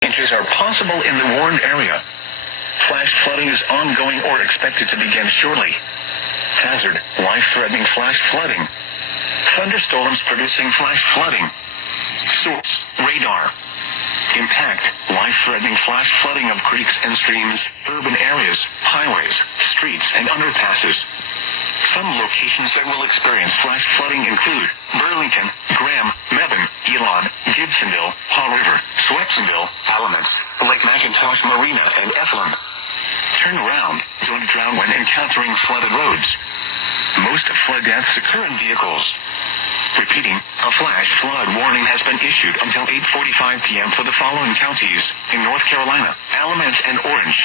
inches are possible in the warned area. Flash flooding is ongoing or expected to begin shortly. Hazard, life-threatening flash flooding. Thunderstorms producing flash flooding. Source, radar. Impact, life-threatening flash flooding of creeks and streams, urban areas, highways, streets, and underpasses. Some locations that will experience flash flooding include Burlington, Graham, Mebane, Elon, Gibsonville, Haw River, Swepsonville, Alamance, Lake McIntosh Marina, and Effingham. Turn around, don't drown when encountering flooded roads. Most flood deaths occur in vehicles. Repeating, a flash flood warning has been issued until 8:45 p.m. for the following counties in North Carolina: Alamance and Orange.